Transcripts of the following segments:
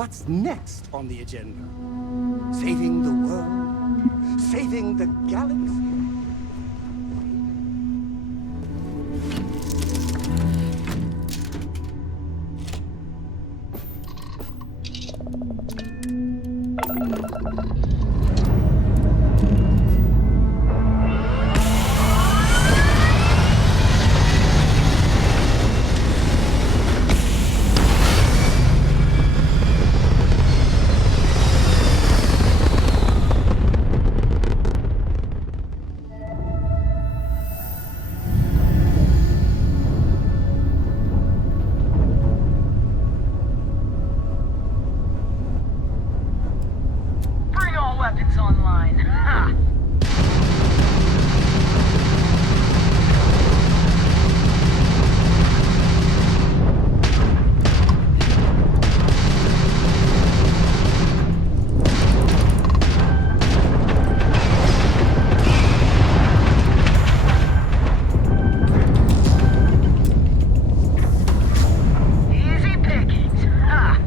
What's next on the agenda? Saving the world? Saving the galaxy? Weapons online. Ha! Easy pickings. Ha!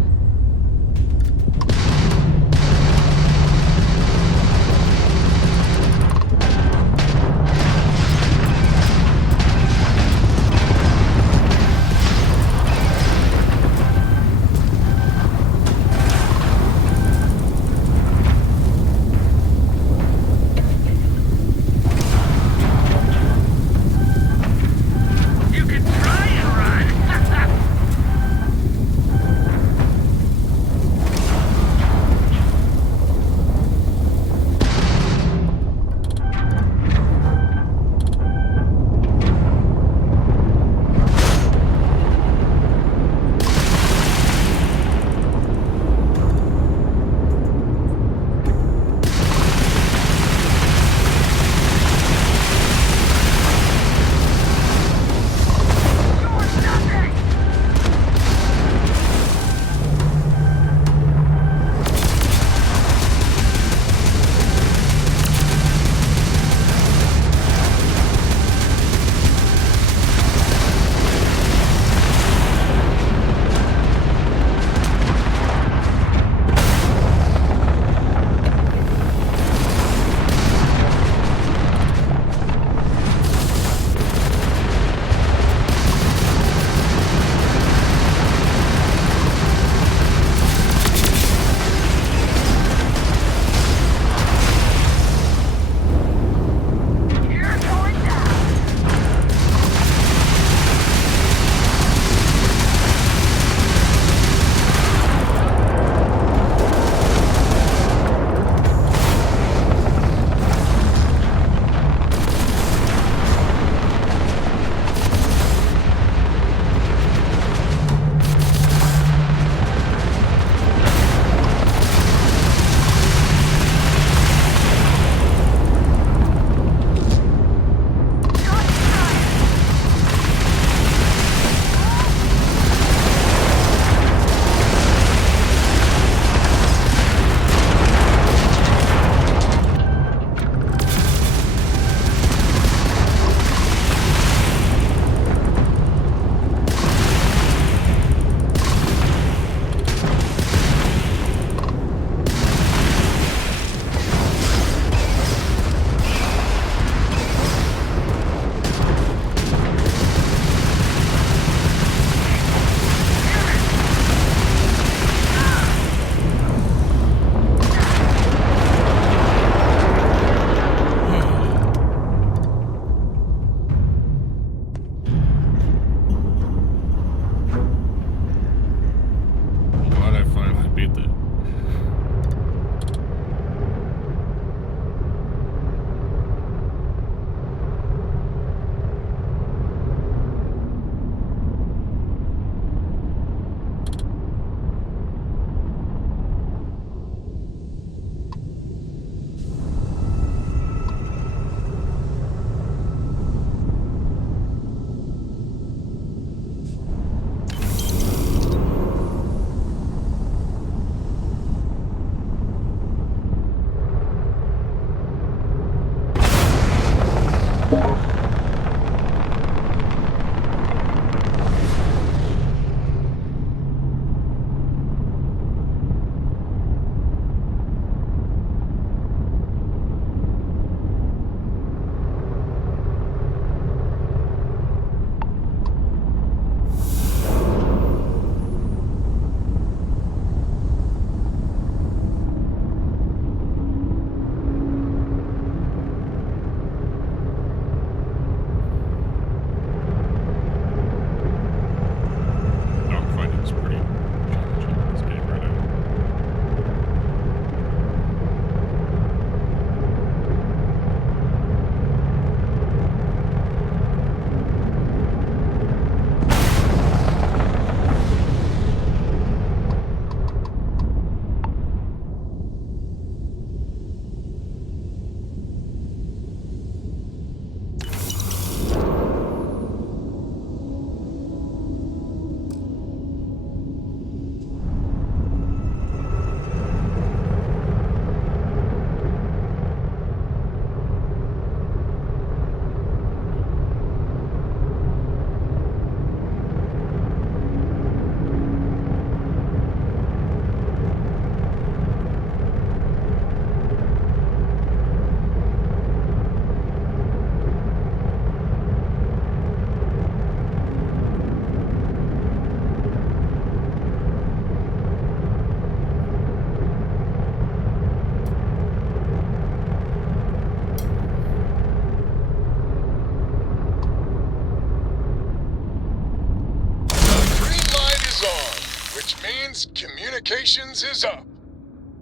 Alliance communications is up.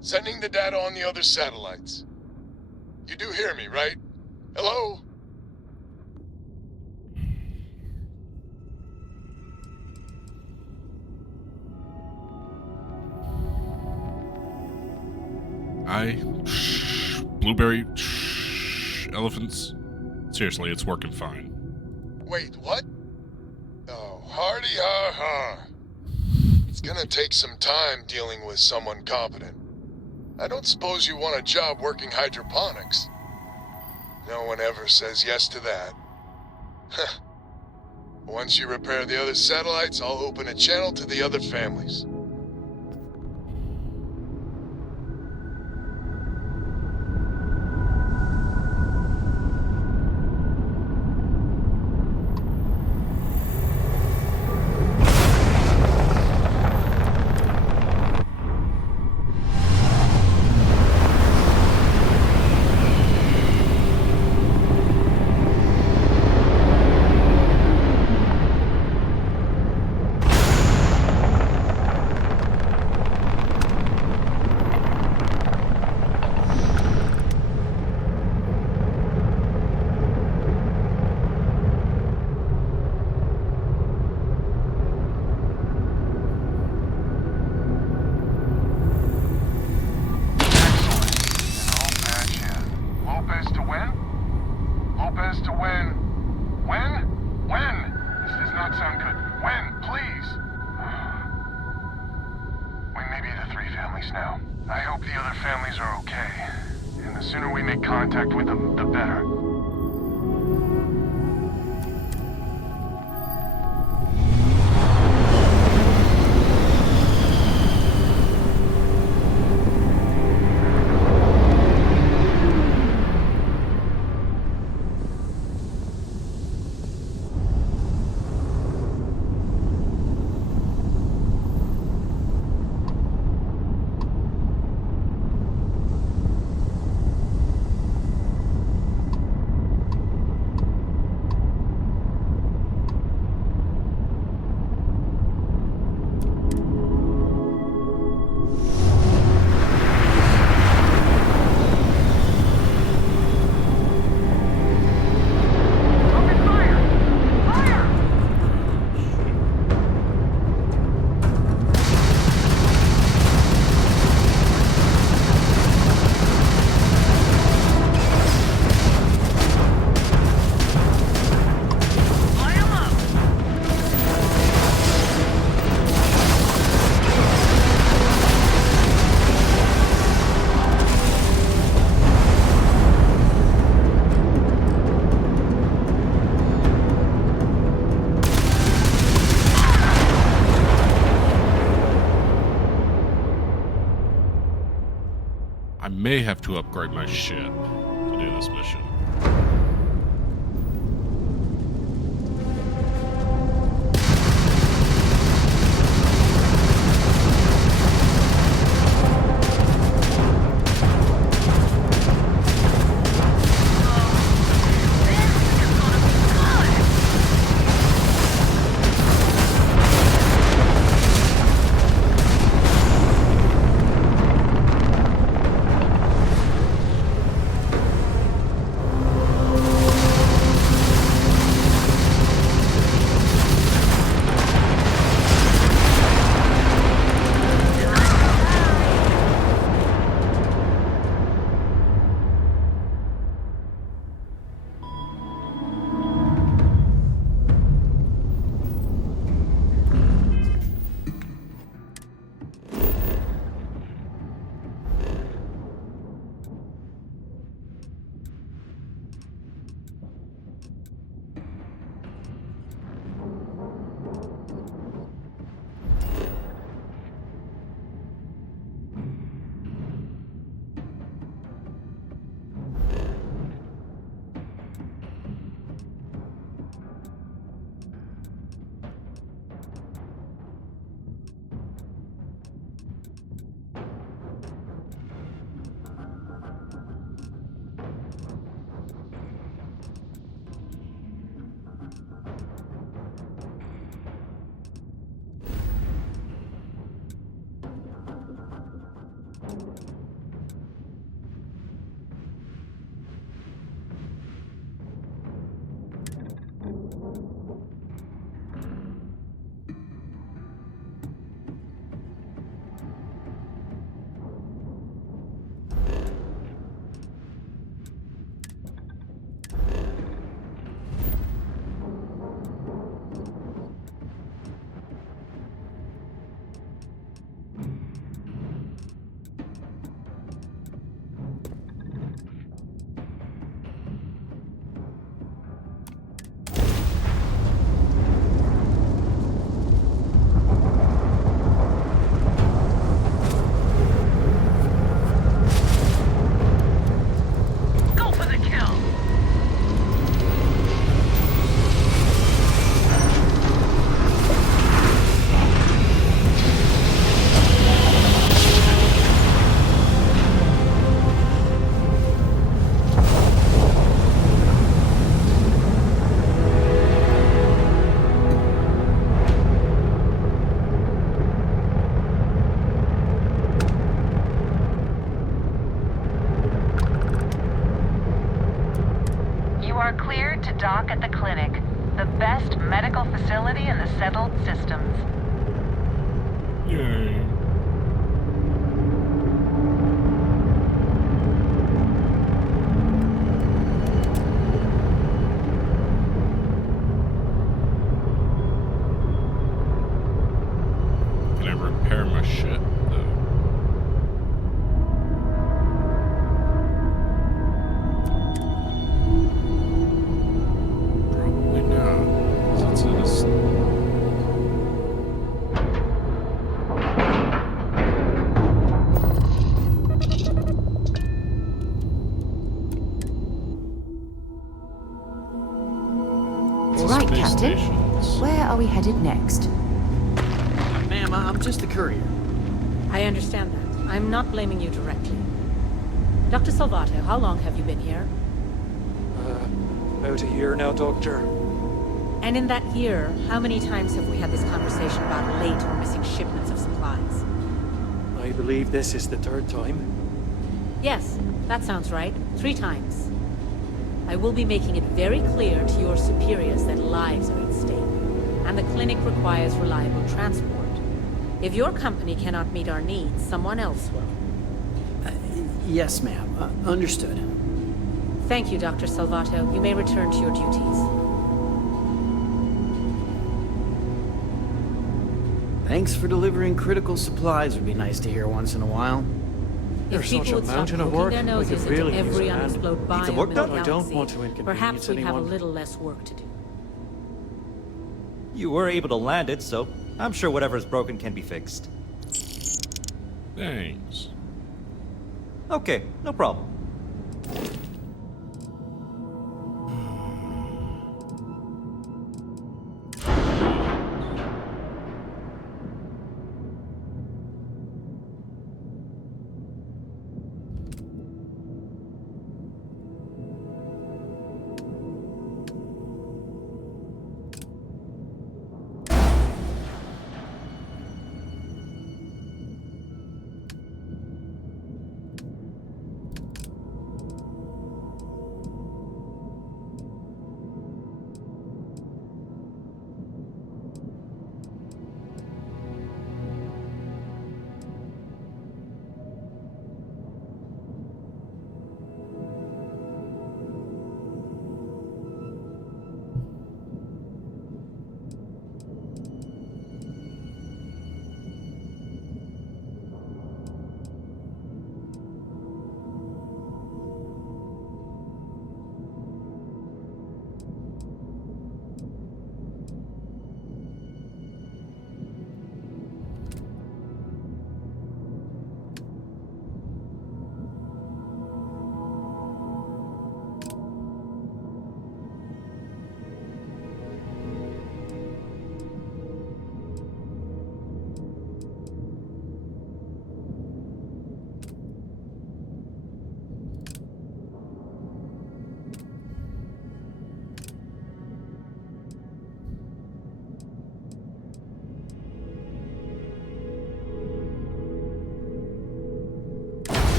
Sending the data on the other satellites. You do hear me, right? Hello? Blueberry elephants. Seriously, it's working fine. Wait, what? Oh, hardy ha ha. It's gonna take some time dealing with someone competent. I don't suppose you want a job working hydroponics. No one ever says yes to that. Once you repair the other satellites, I'll open a channel to the other families. Now. I hope the other families are okay. And the sooner we make contact with them, the better. I may have to upgrade my ship to do this mission. dock at the clinic. The best medical facility in the settled systems. Yay. Can I repair my shit, though? Probably not. 'Cause it's in a Right, space Captain. stations. Where are we headed next? Ma'am, I'm just the courier. I understand that. I'm not blaming you directly. Dr. Salvato, how long have you been here? About a year now, Doctor. And in that year, how many times have we had this conversation about late or missing shipments of supplies? I believe this is the third time. Yes, that sounds right. 3 times. I will be making it very clear to your superiors that lives are at stake, and the clinic requires reliable transport. If your company cannot meet our needs, someone else will. Yes, ma'am. Understood. Thank you, Dr. Salvato. You may return to your duties. Thanks for delivering critical supplies would be nice to hear once in a while. You're If such people a would stop mountain of poking work. their I could noses really into use every a hand. unexploded Need some biome work in the done? I don't galaxy, want to inconvenience perhaps we'd have a anyone. little less work to do. You were able to land it, so I'm sure whatever's broken can be fixed. Thanks. Okay, no problem.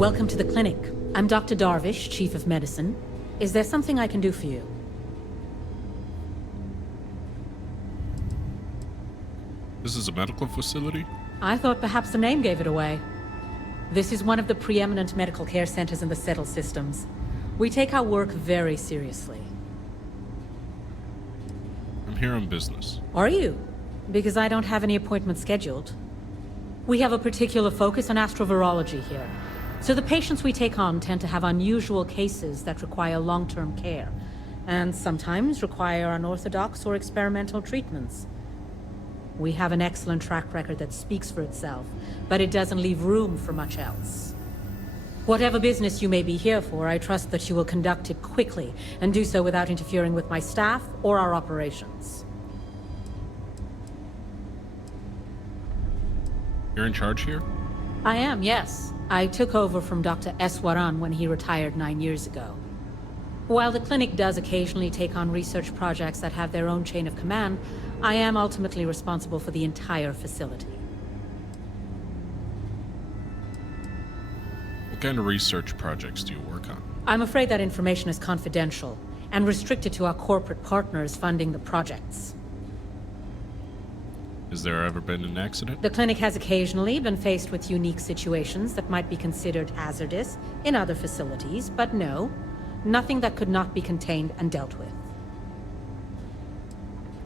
Welcome to the clinic. I'm Dr. Darvish, Chief of Medicine. Is there something I can do for you? This is a medical facility? I thought perhaps the name gave it away. This is one of the preeminent medical care centers in the settled systems. We take our work very seriously. I'm here on business. Are you? Because I don't have any appointments scheduled. We have a particular focus on astrovirology here. So the patients we take on tend to have unusual cases that require long-term care, and sometimes require unorthodox or experimental treatments. We have an excellent track record that speaks for itself, but it doesn't leave room for much else. Whatever business you may be here for, I trust that you will conduct it quickly, and do so without interfering with my staff or our operations. You're in charge here? I am, yes. I took over from Dr. Eswaran when he retired 9 years ago. While the clinic does occasionally take on research projects that have their own chain of command, I am ultimately responsible for the entire facility. What kind of research projects do you work on? I'm afraid that information is confidential and restricted to our corporate partners funding the projects. Has there ever been an accident? The clinic has occasionally been faced with unique situations that might be considered hazardous in other facilities, but no, nothing that could not be contained and dealt with.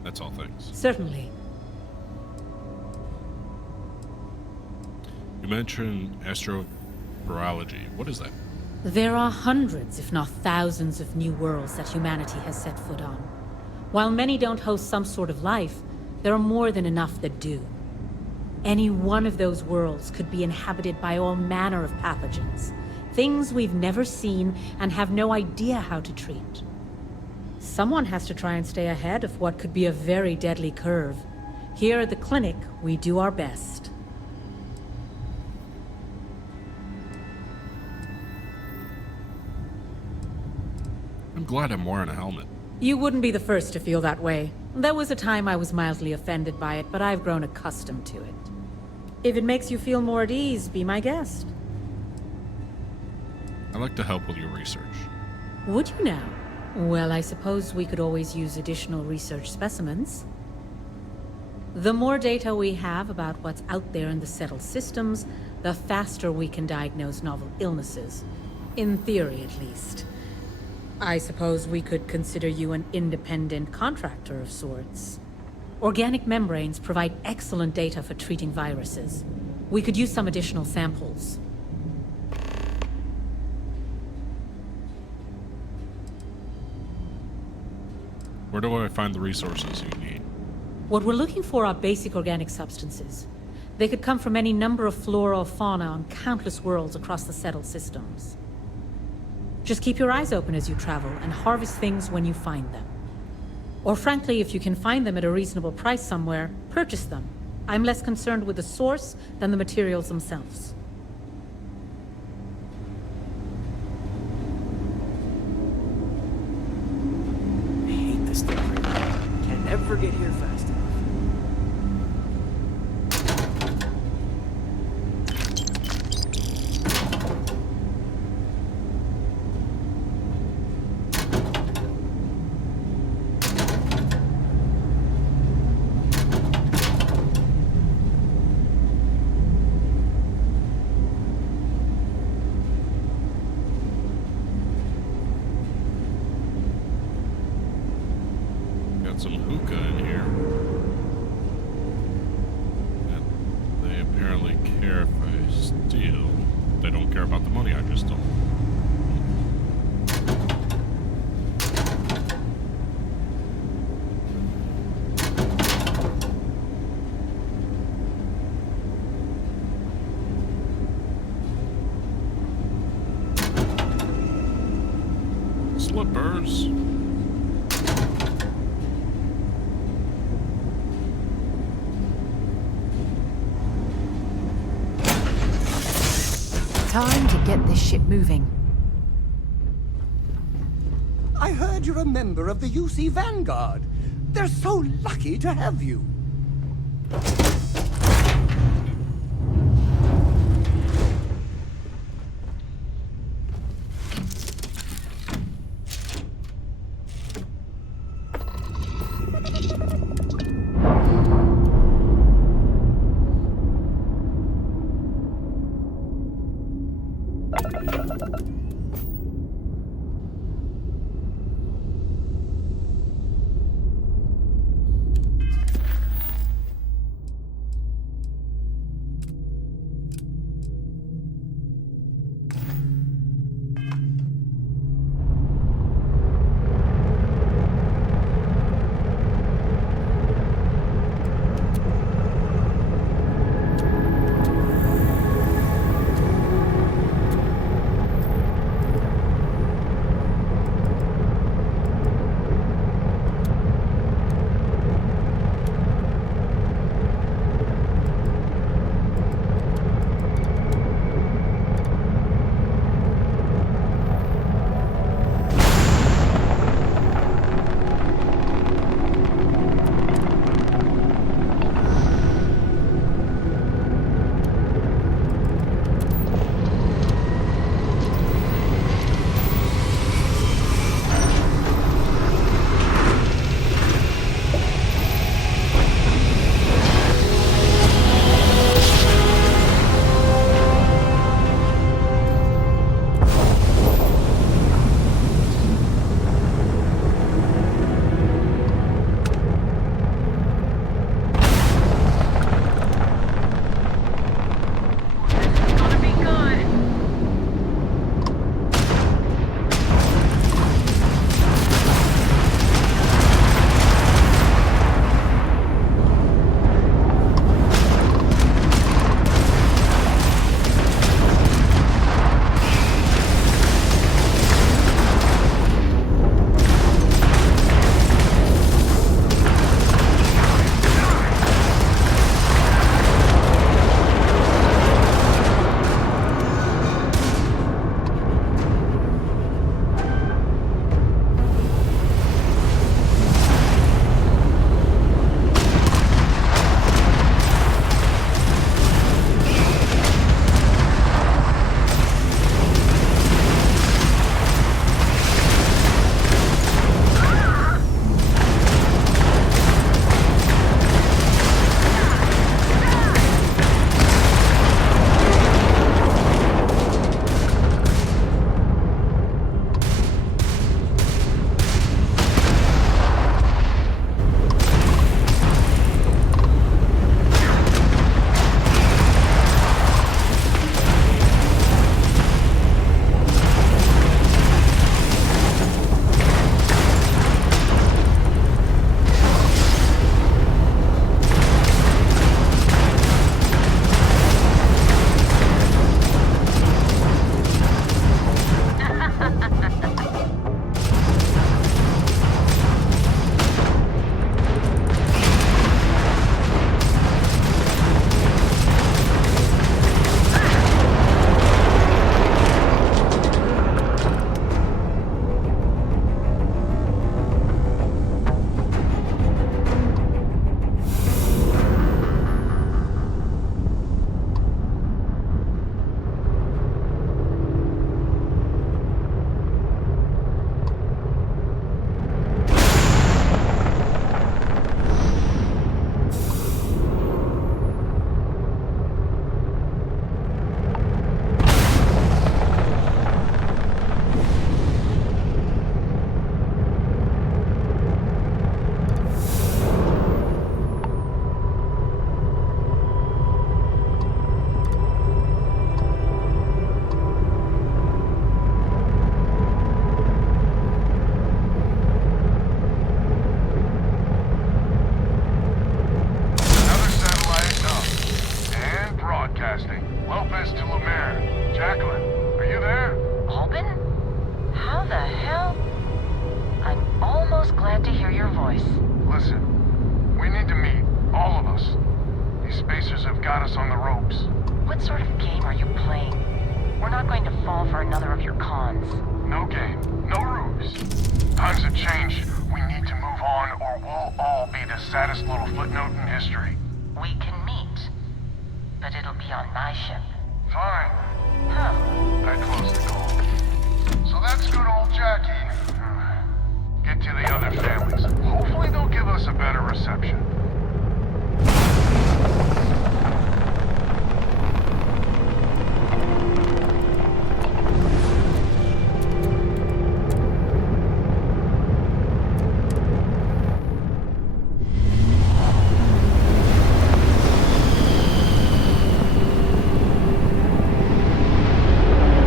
That's all thanks. Certainly. You mentioned astrovirology. What is that? There are hundreds, if not thousands, of new worlds that humanity has set foot on. While many don't host some sort of life, there are more than enough that do. Any one of those worlds could be inhabited by all manner of pathogens, things we've never seen and have no idea how to treat. Someone has to try and stay ahead of what could be a very deadly curve. Here at the clinic, we do our best. I'm glad I'm wearing a helmet. You wouldn't be the first to feel that way. There was a time I was mildly offended by it, but I've grown accustomed to it. If it makes you feel more at ease, be my guest. I'd like to help with your research. Would you now? Well, I suppose we could always use additional research specimens. The more data we have about what's out there in the settled systems, the faster we can diagnose novel illnesses. In theory, at least. I suppose we could consider you an independent contractor of sorts. Organic membranes provide excellent data for treating viruses. We could use some additional samples. Where do I find the resources you need? What we're looking for are basic organic substances. They could come from any number of flora or fauna on countless worlds across the settled systems. Just keep your eyes open as you travel and harvest things when you find them. Or frankly, if you can find them at a reasonable price somewhere, purchase them. I'm less concerned with the source than the materials themselves. I hate this thing right now. Can never get here fast enough. Got some hookah in here. And they apparently care if I steal. They don't care about the money I just stole. Slippers. Time to get this ship moving. I heard you're a member of the UC Vanguard. They're so lucky to have you. choice. Listen, we need to meet, all of us. These spacers have got us on the ropes. What sort of game are you playing? We're not going to fall for another of your cons. No game, no ruse. Times have changed. We need to move on or we'll all be the saddest little footnote in history. We can meet, but it'll be on my ship. Fine. Huh. I closed the call. So that's good old Jackie. Get to the other families. Hopefully they'll give us a better reception.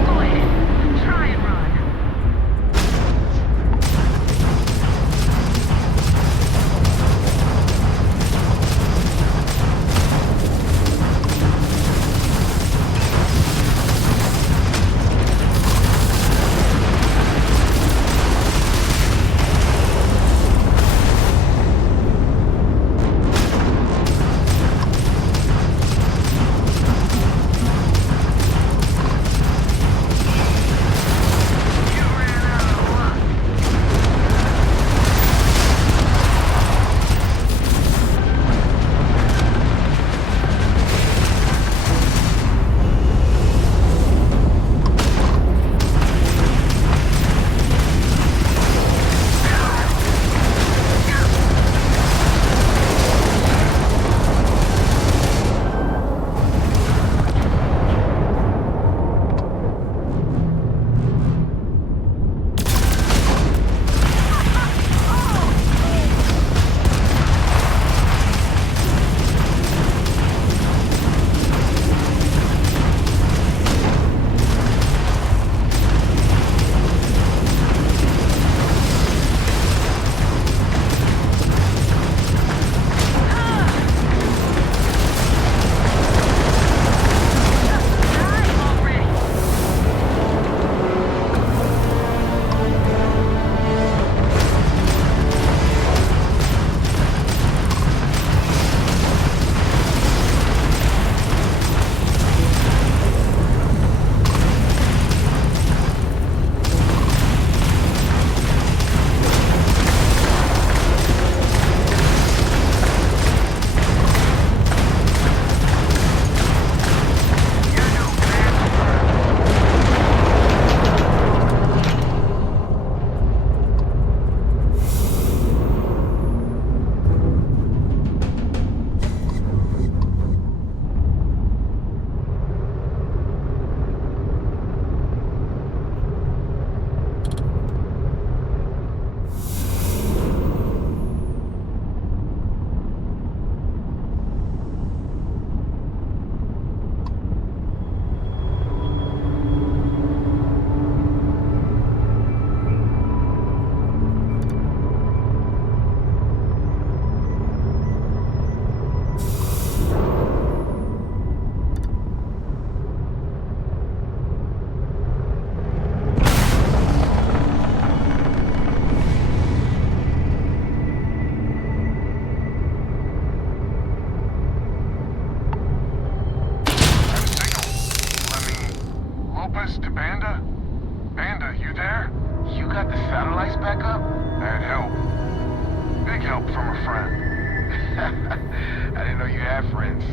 Go ahead. Try and run. You ran out of luck. Die already. You're no match for us. Lopez to Banda? Banda, you there? You got the satellites back up? I had help. Big help from a friend. I didn't know you had friends.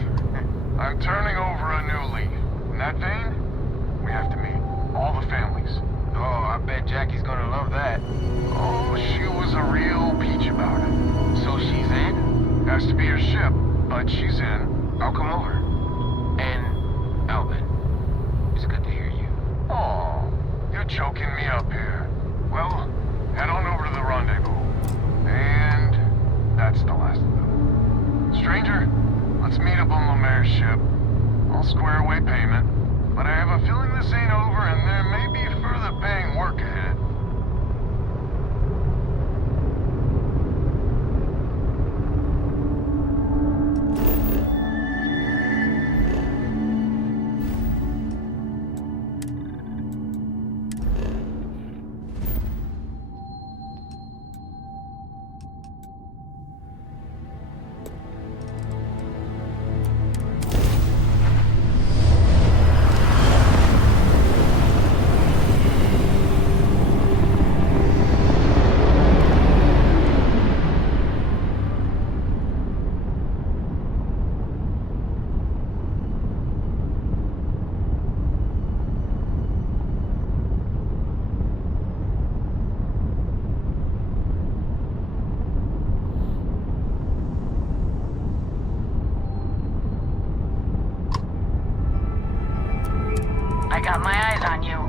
I'm turning over a new leaf. In that vein, we have to meet. All the families. Oh, I bet Jackie's gonna love that. Oh, she was a real peach about it. So she's in? Has to be her ship, but she's in. I'll come over. And Alvin, it's good to hear you. Oh, you're choking me up here. Well, head on over to the rendezvous. And that's the last of them. Stranger, let's meet up on Lemaire's ship. I'll square away payment, but I have a feeling this ain't over and there may be further paying work ahead. got my eyes on you.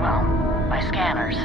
Well, my scanners.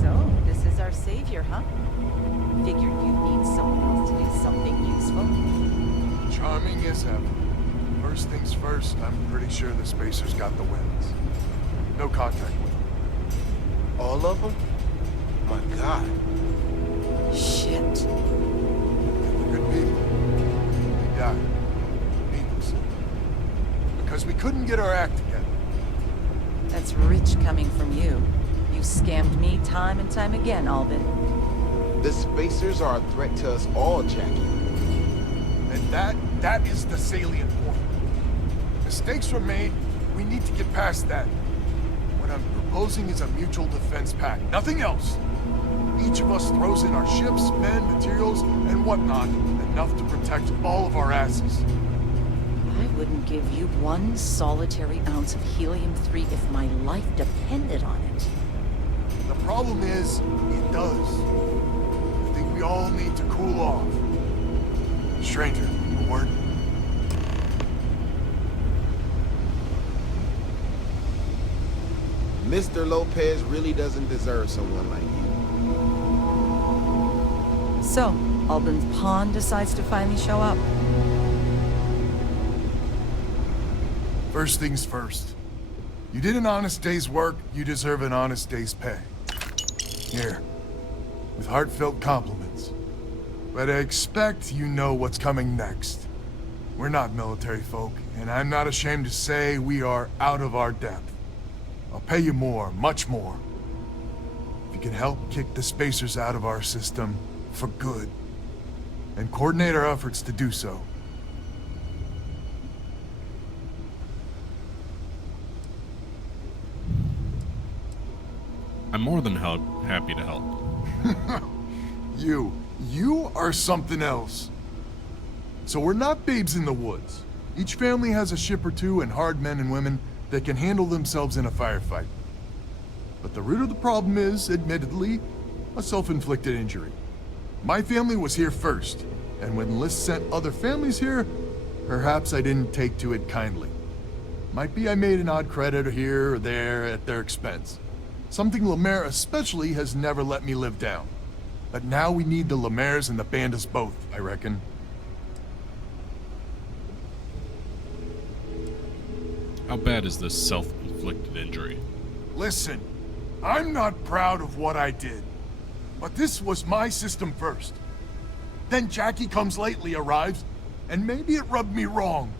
So, this is our savior, huh? Figured you'd need someone else to do something useful. Charming as ever. First things first, I'm pretty sure the Spacers got the wins. No contact with them. All of them? My God. Shit. They were good people. They died. Needlessly. Because we couldn't get our act together. That's rich coming from you. You scammed me time and time again, Albin. The Spacers are a threat to us all, Jackie. And that is the salient point. Mistakes were made. We need to get past that. What I'm proposing is a mutual defense pact. Nothing else. Each of us throws in our ships, men, materials, and whatnot, enough to protect all of our asses. I wouldn't give you one solitary ounce of helium-3 if my life depended on it. The problem is, it does. I think we all need to cool off. Stranger, a word? Mr. Lopez really doesn't deserve someone like you. So, Albin's pawn decides to finally show up. First things first. You did an honest day's work, you deserve an honest day's pay. Here, with heartfelt compliments. But I expect you know what's coming next. We're not military folk, and I'm not ashamed to say we are out of our depth. I'll pay you more, much more. If you can help kick the Spacers out of our system for good, and coordinate our efforts to do so. I'm more than happy to help. You are something else. So we're not babes in the woods. Each family has a ship or two and hard men and women that can handle themselves in a firefight. But the root of the problem is, admittedly, a self-inflicted injury. My family was here first, and when Liz sent other families here, perhaps I didn't take to it kindly. Might be I made an odd credit here or there at their expense. Something Lemaire especially has never let me live down. But now we need the Lemaires and the Bandits both, I reckon. How bad is this self-inflicted injury? Listen, I'm not proud of what I did, but this was my system first. Then Jackie Comes Lately arrives, and maybe it rubbed me wrong,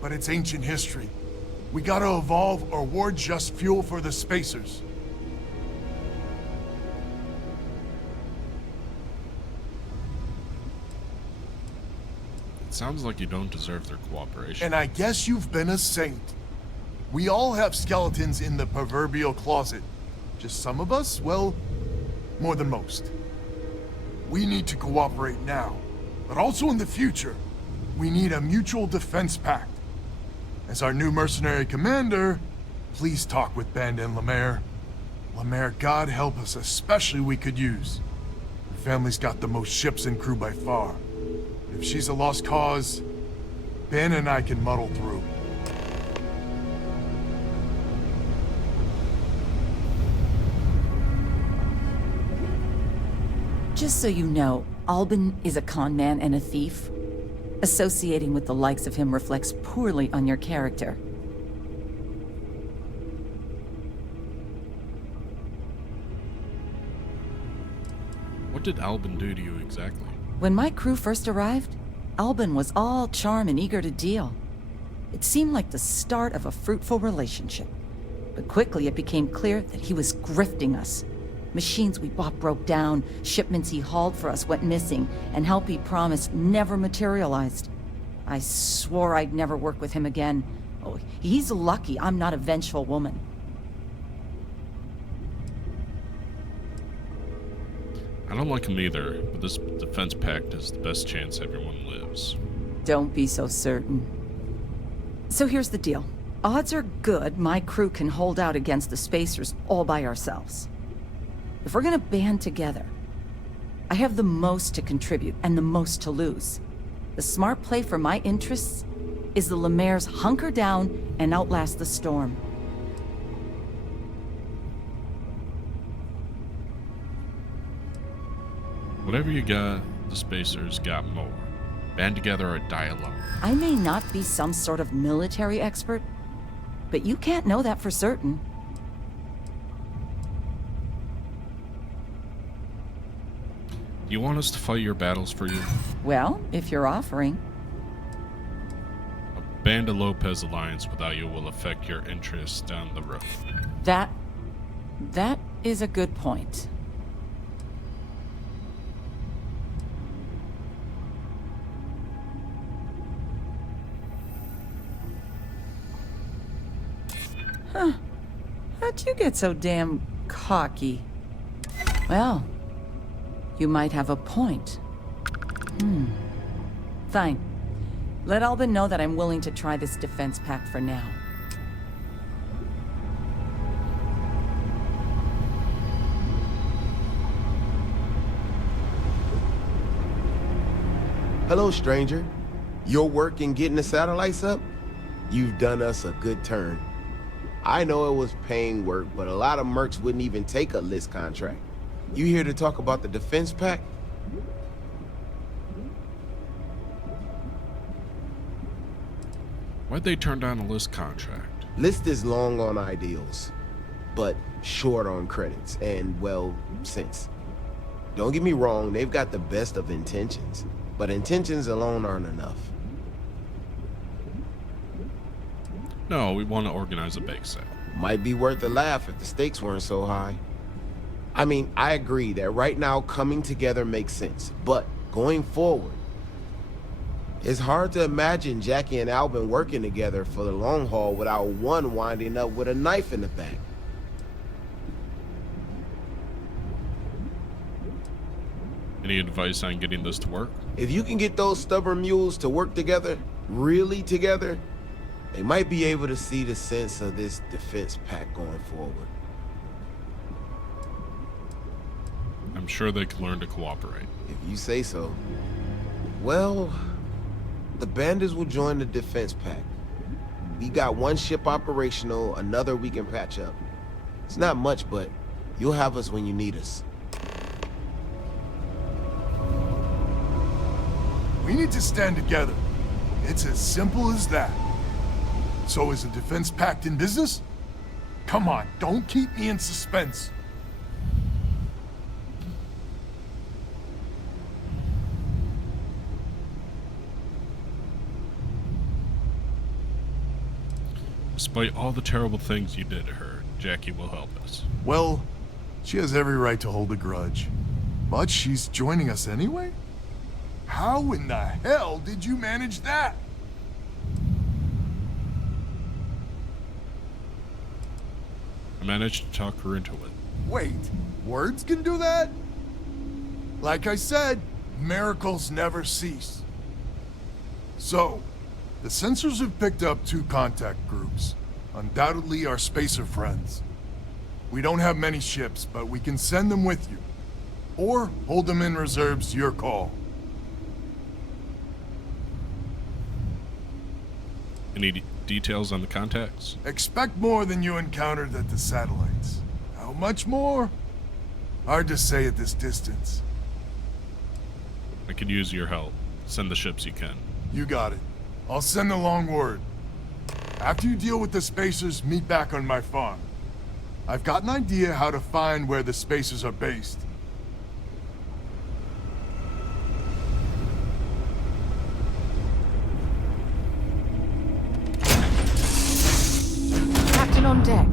but it's ancient history. We gotta evolve or we're just fuel for the Spacers. It sounds like you don't deserve their cooperation. And I guess you've been a saint. We all have skeletons in the proverbial closet. Just some of us, well, more than most. We need to cooperate now, but also in the future. We need a mutual defense pact. As our new mercenary commander, please talk with Band and Lemaire. Lemaire, God help us, especially we could use. Her family's got the most ships and crew by far. If she's a lost cause, Ben and I can muddle through. Just so you know, Albin is a con man and a thief. Associating with the likes of him reflects poorly on your character. What did Albin do to you exactly? When my crew first arrived, Albin was all charm and eager to deal. It seemed like the start of a fruitful relationship. But quickly it became clear that he was grifting us. Machines we bought broke down, shipments he hauled for us went missing, and help he promised never materialized. I swore I'd never work with him again. Oh, he's lucky I'm not a vengeful woman. I don't like him either, but this defense pact is the best chance everyone lives. Don't be so certain. So here's the deal. Odds are good my crew can hold out against the Spacers all by ourselves. If we're gonna band together, I have the most to contribute and the most to lose. The smart play for my interests is the Lemaire's hunker down and outlast the storm. Whatever you got, the Spacers got more. Band together or die alone. I may not be some sort of military expert, but you can't know that for certain. You want us to fight your battles for you? Well, if you're offering. A Band of Lopez alliance without you will affect your interests down the road. That is a good point. Huh. How'd you get so damn cocky? Well, you might have a point. Fine. Let Albin know that I'm willing to try this defense pact for now. Hello, stranger. Your work in getting the satellites up? You've done us a good turn. I know it was paying work, but a lot of mercs wouldn't even take a list contract. You here to talk about the defense pact? Why'd they turn down a list contract? List is long on ideals, but short on credits and, well, sense. Don't get me wrong, they've got the best of intentions, but intentions alone aren't enough. No, we want to organize a bake sale. Might be worth a laugh if the stakes weren't so high. I mean, I agree that right now coming together makes sense, but going forward, it's hard to imagine Jackie and Albin working together for the long haul without one winding up with a knife in the back. Any advice on getting this to work? If you can get those stubborn mules to work together, really together, they might be able to see the sense of this defense pact going forward. I'm sure they can learn to cooperate. If you say so. Well, the bandits will join the defense pact. We got one ship operational, another we can patch up. It's not much, but you'll have us when you need us. We need to stand together. It's as simple as that. So is the defense pact in business? Come on, don't keep me in suspense. Despite all the terrible things you did to her, Jackie will help us. Well, she has every right to hold a grudge. But she's joining us anyway? How in the hell did you manage that? I managed to talk her into it. Wait, words can do that? Like I said, miracles never cease. So, the sensors have picked up 2 contact groups. Undoubtedly our spacer friends. We don't have many ships, but we can send them with you. Or hold them in reserves, your call. Any details on the contacts? Expect more than you encountered at the satellites. How much more? Hard to say at this distance. I could use your help. Send the ships you can. You got it. I'll send along word. After you deal with the spacers, meet back on my farm. I've got an idea how to find where the spacers are based. Captain on deck.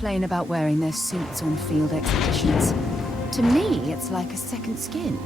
complain about wearing their suits on field expeditions. To me, it's like a second skin.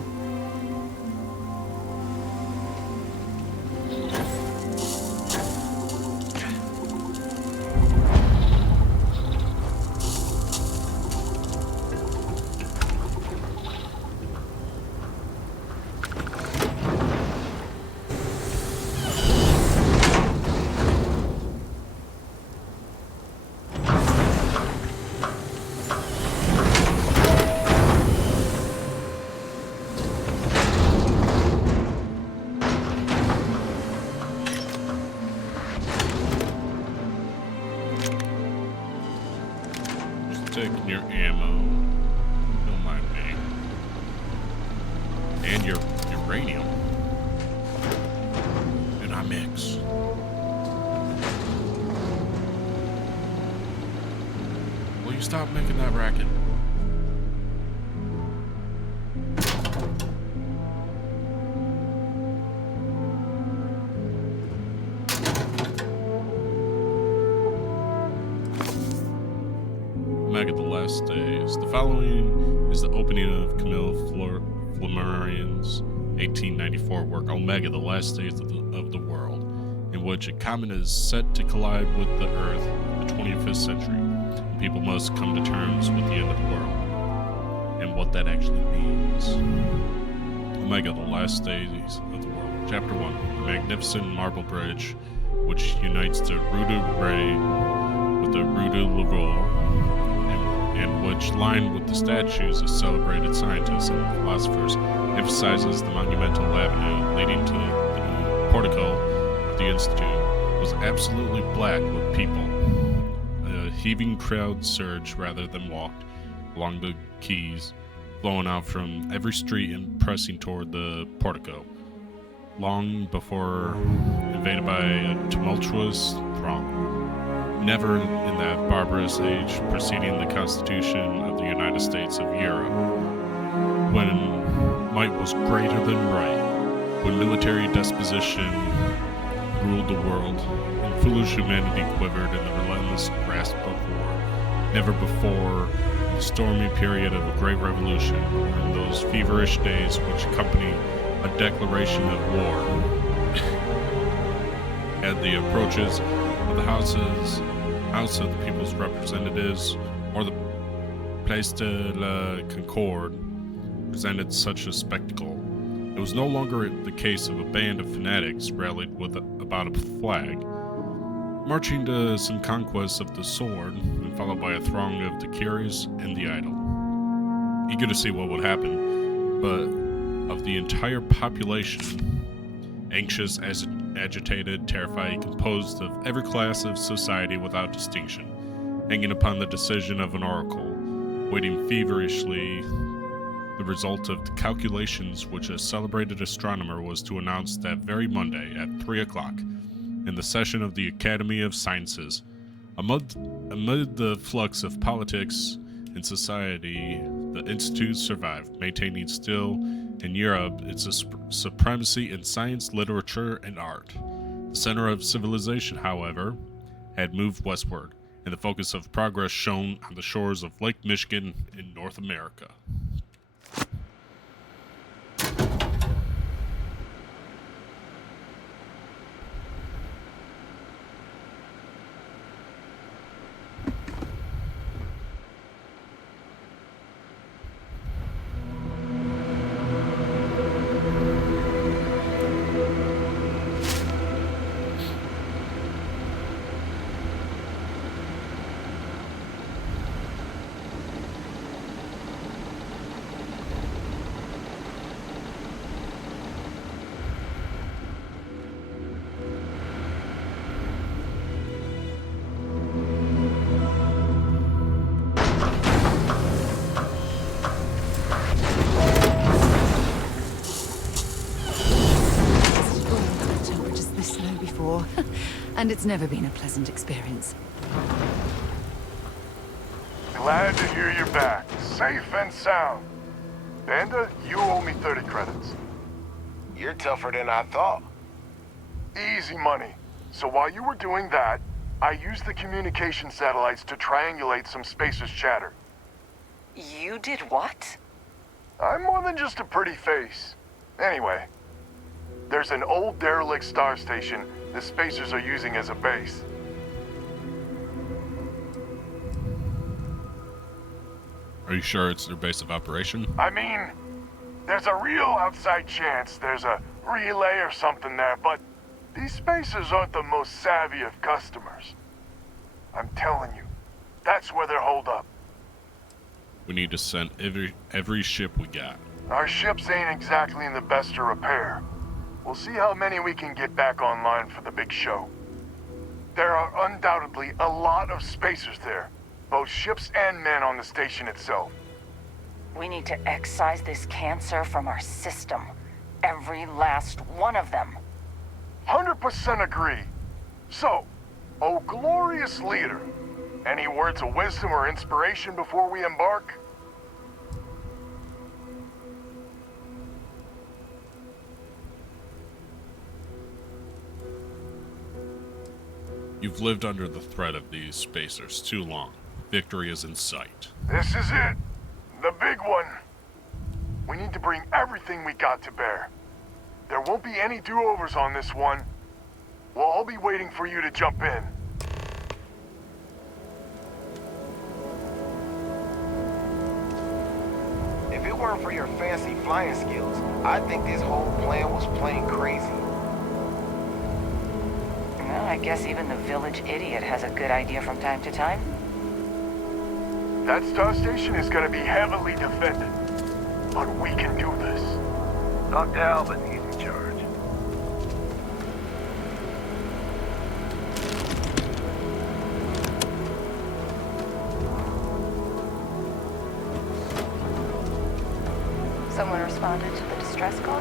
Taking your ammo. Don't mind me. And your uranium. And I mix. Will you stop making that racket? Omega the Last Days. The following is the opening of Camille Flammarion's 1894 work, Omega the Last Days of the World, in which a comet is set to collide with the Earth in the 25th century. People must come to terms with the end of the world, and what that actually means. Omega the Last Days of the World. Chapter 1. The magnificent marble bridge, which unites the Rue de Rey with the Rue de Lavaux, and which, lined with the statues of celebrated scientists and philosophers, emphasizes the monumental avenue leading to the portico of the Institute, was absolutely black with people. A heaving crowd surged rather than walked along the quays, flowing out from every street and pressing toward the portico, long before invaded by a tumultuous throng. Never in that barbarous age preceding the Constitution of the United States of Europe, when might was greater than right, when military disposition ruled the world, and foolish humanity quivered in the relentless grasp of war. Never before, in the stormy period of a great revolution, or in those feverish days which accompany a declaration of war, at the approaches of the House of the People's Representatives, or the Place de la Concorde, presented such a spectacle. It was no longer the case of a band of fanatics rallied about a flag, marching to some conquest of the sword, and followed by a throng of the curious and the idle, eager to see what would happen, but of the entire population, anxious, agitated, terrified, composed of every class of society without distinction, hanging upon the decision of an oracle, waiting feverishly the result of the calculations which a celebrated astronomer was to announce that very Monday at 3 o'clock in the session of the Academy of Sciences. Amid the flux of politics and society, the Institute survived, maintaining still in Europe its supremacy in science, literature, and art. The center of civilization, however, had moved westward, and the focus of progress shone on the shores of Lake Michigan in North America. And it's never been a pleasant experience. Glad to hear you're back, safe and sound. Banda, you owe me 30 credits. You're tougher than I thought. Easy money. So while you were doing that, I used the communication satellites to triangulate some spacer's chatter. You did what? I'm more than just a pretty face. Anyway, there's an old derelict star station the spacers are using as a base. Are you sure it's their base of operation? I mean, there's a real outside chance there's a relay or something there, but these spacers aren't the most savvy of customers. I'm telling you, that's where they're holed up. We need to send every ship we got. Our ships ain't exactly in the best of repair. We'll see how many we can get back online for the big show. There are undoubtedly a lot of spacers there, both ships and men on the station itself. We need to excise this cancer from our system. Every last one of them. 100% agree. So, oh glorious leader, any words of wisdom or inspiration before we embark? You've lived under the threat of these spacers too long. Victory is in sight. This is it. The big one. We need to bring everything we got to bear. There won't be any do-overs on this one. We'll all be waiting for you to jump in. If it weren't for your fancy flying skills, I'd think this whole plan was plain crazy. Well, I guess even the village idiot has a good idea from time to time. That star station is gonna be heavily defended. But we can do this. Dr. Albin, he's in charge. Someone responded to the distress call?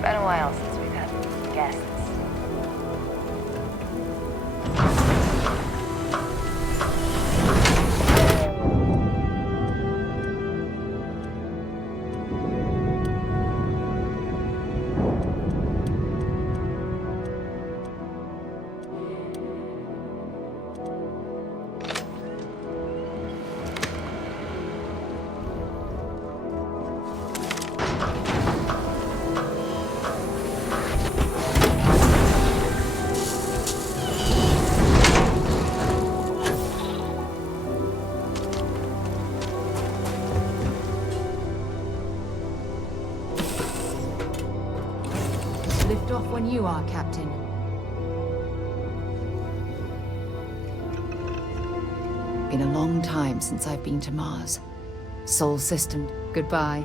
Been a while since we've had guests. Lift off when you are, Captain. Been a long time since I've been to Mars. Sol System, goodbye.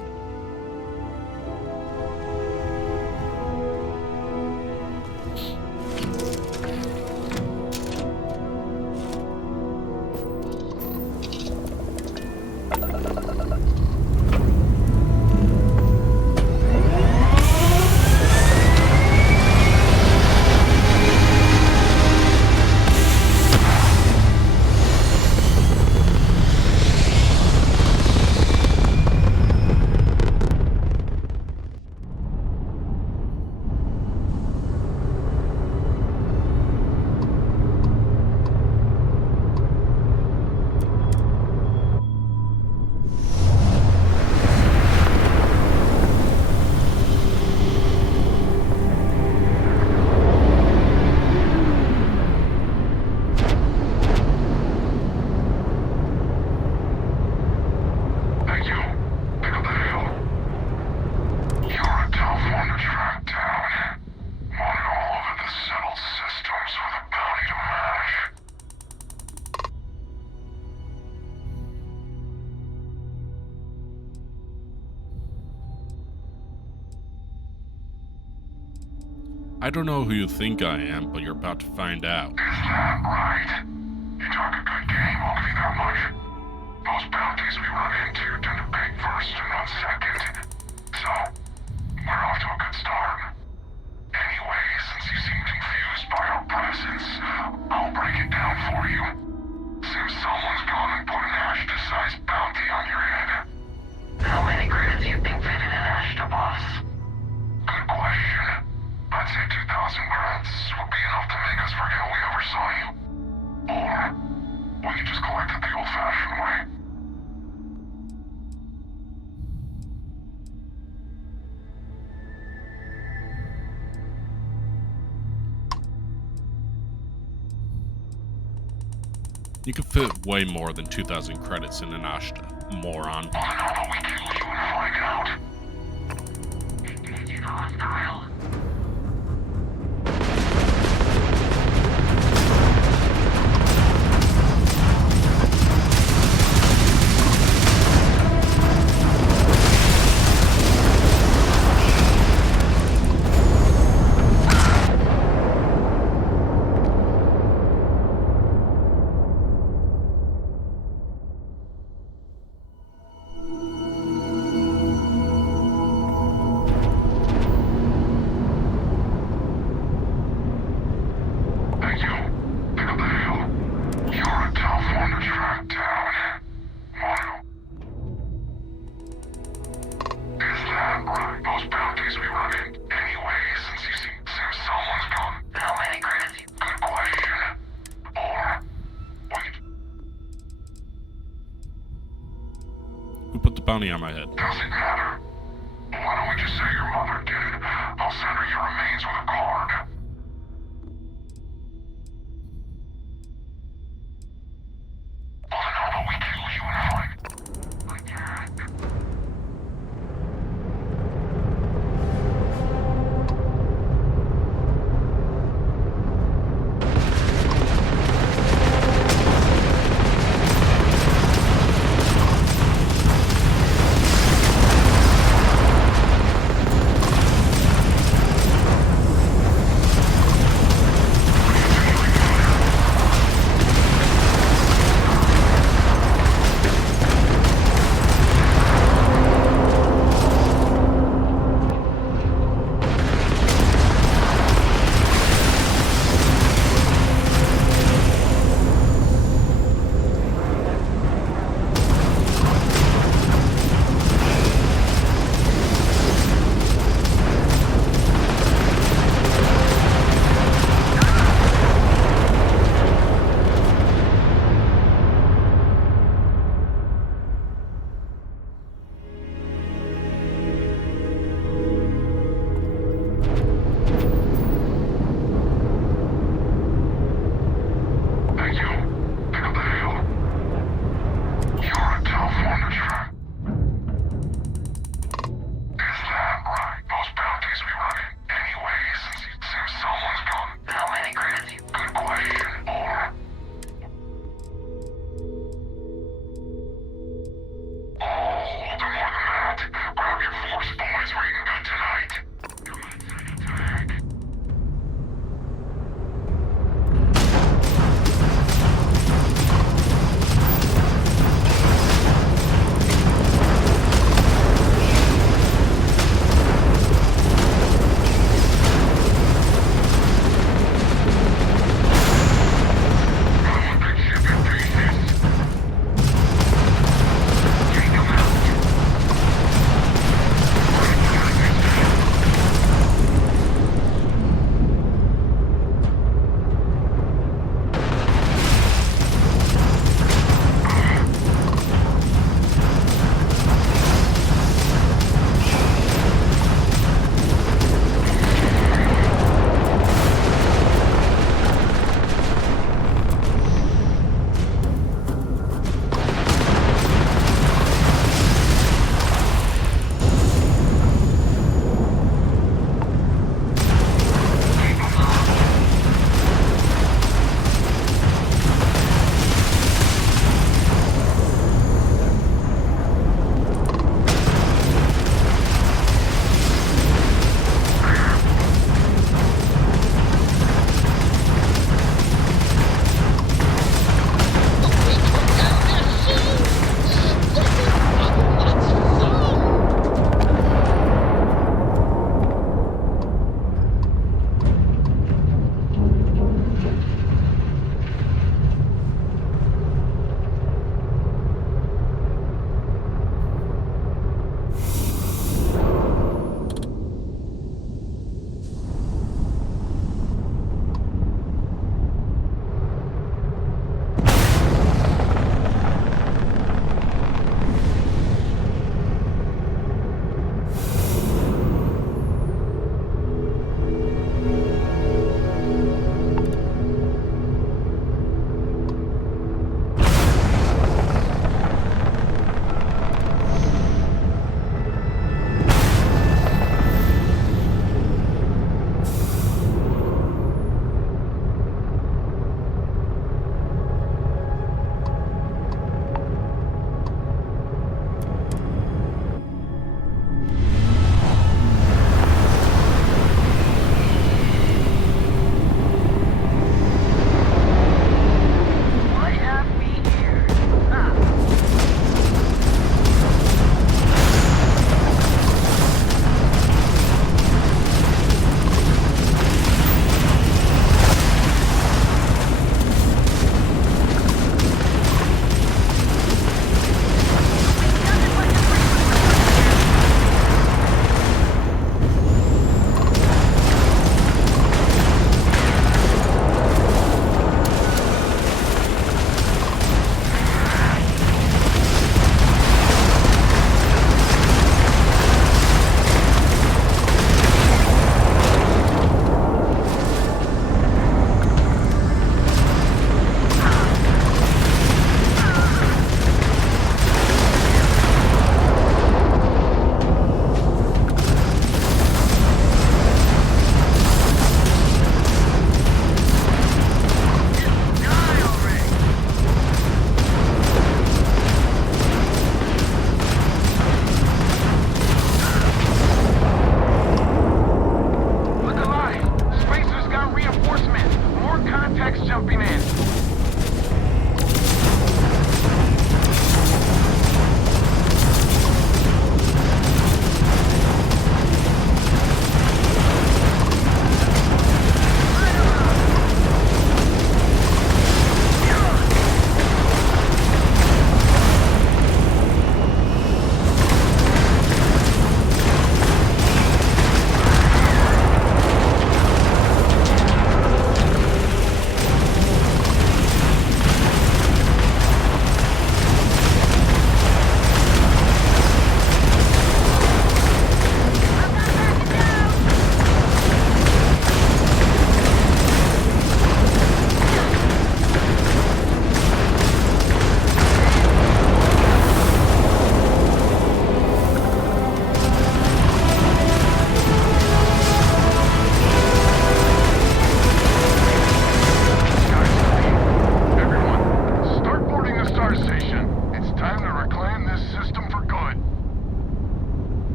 I don't know who you think I am, but you're about to find out. Is that right? You talk a good game, I'll give you that much. Those bounties we run into tend to beg first and run second. So, we're off to a good start. Anyway, since you seem confused by our presence, I'll break it down for you. Seems someone's gone and put an Ashta-sized bounty on your head. How many credits do you think fit in an Ashta, boss? Good question. I'd say 2,000 credits would be enough to make us forget we have You could fit way more than 2,000 credits in an Ashta, moron. Who put the bounty on my head? Doesn't matter. Why don't we just say your mother did? I'll send her your remains with a card. Well, then how about we kill you in a fight?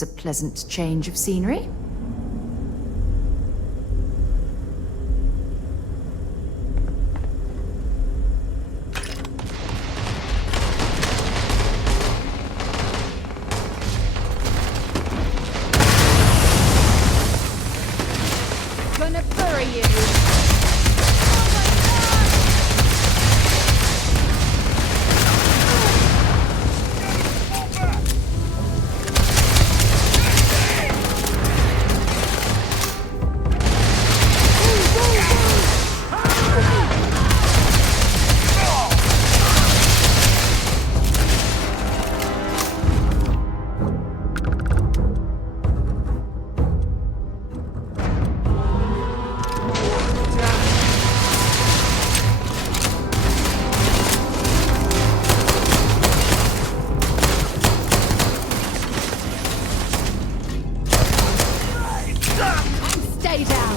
was a pleasant change of scenery. Gonna bury you! Stay down!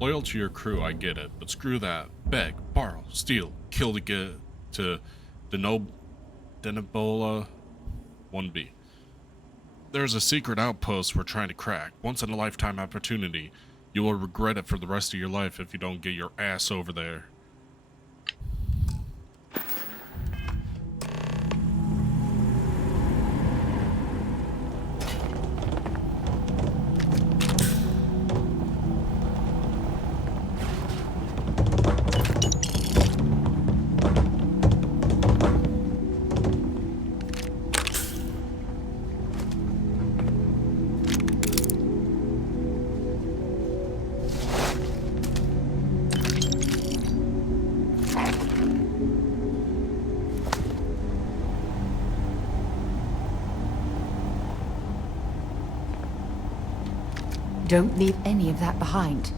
Loyal to your crew, I get it, but screw that. Beg, borrow, steal, kill to get to Denobola 1B. There's a secret outpost we're trying to crack. Once in a lifetime opportunity. You will regret it for the rest of your life if you don't get your ass over there. Don't leave any of that behind.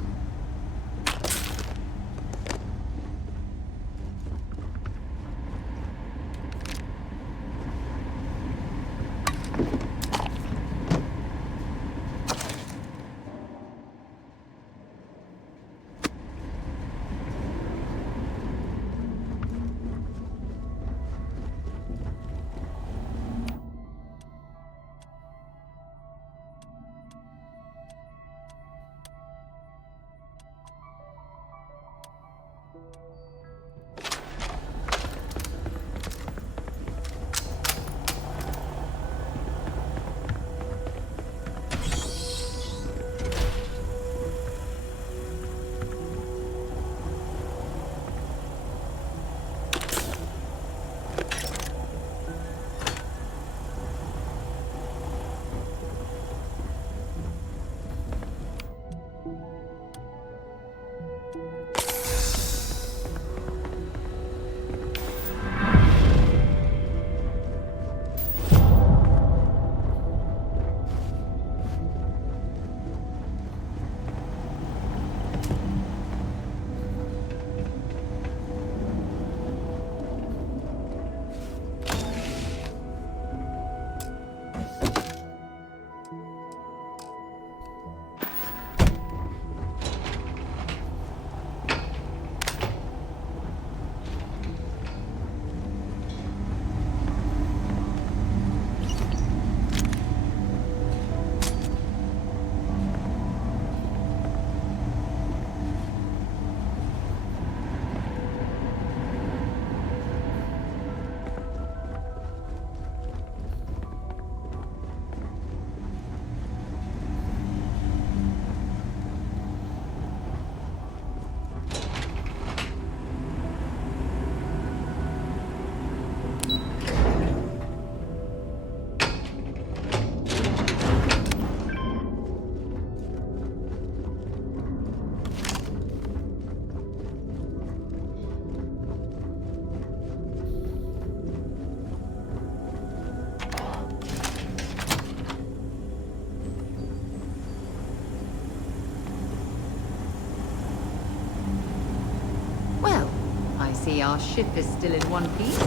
see our ship is still in one piece.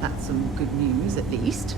That's some good news, at least.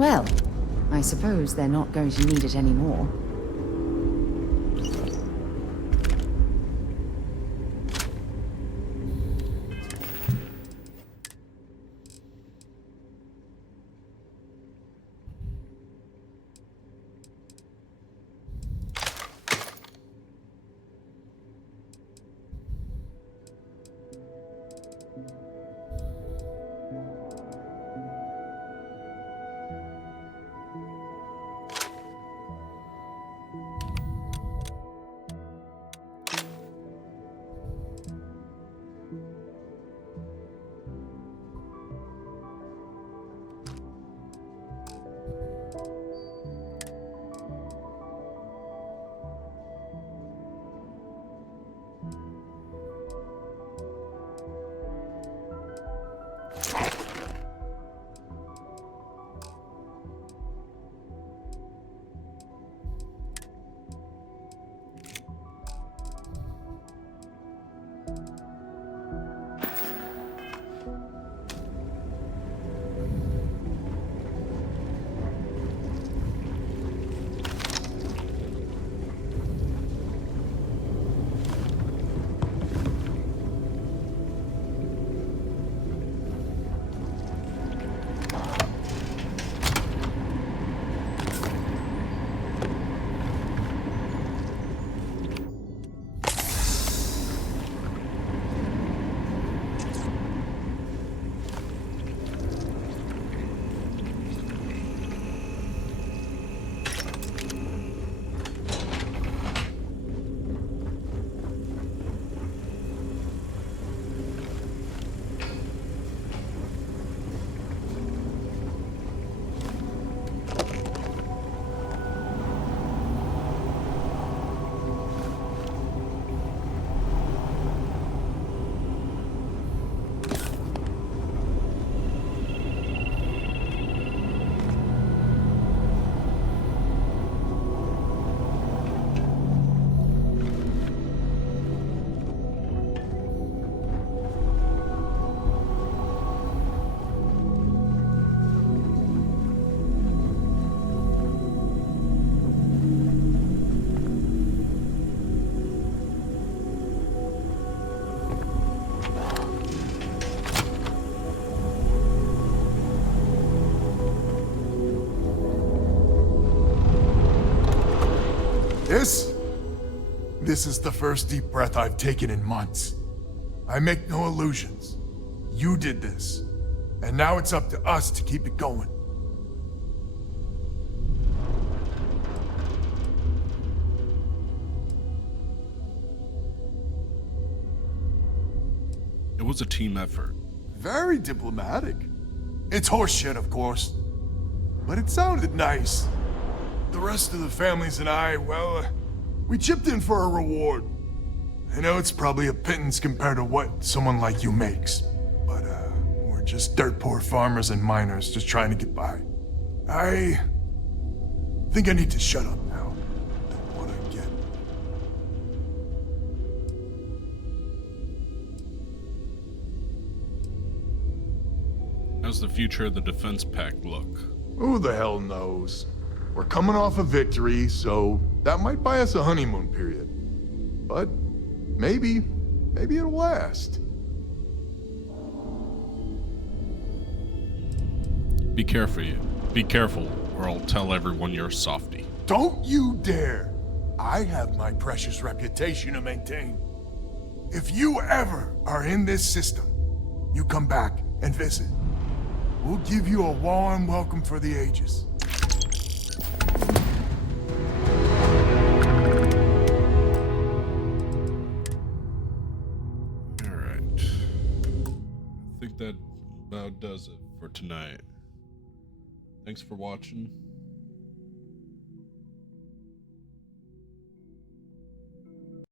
Well, I suppose they're not going to need it anymore. This is the first deep breath I've taken in months. I make no illusions. You did this. And now it's up to us to keep it going. It was a team effort. Very diplomatic. It's horseshit, of course. But it sounded nice. The rest of the families and I, well, we chipped in for a reward. I know it's probably a pittance compared to what someone like you makes. But, we're just dirt poor farmers and miners just trying to get by. I think I need to shut up now. Don't want to get... How's the future of the defense pact look? Who the hell knows? We're coming off a victory, so that might buy us a honeymoon period. But maybe it'll last. Be careful, or I'll tell everyone you're a softie. Don't you dare! I have my precious reputation to maintain. If you ever are in this system, you come back and visit. We'll give you a warm welcome for the ages. Alright. I think that about does it for tonight. Thanks for watching.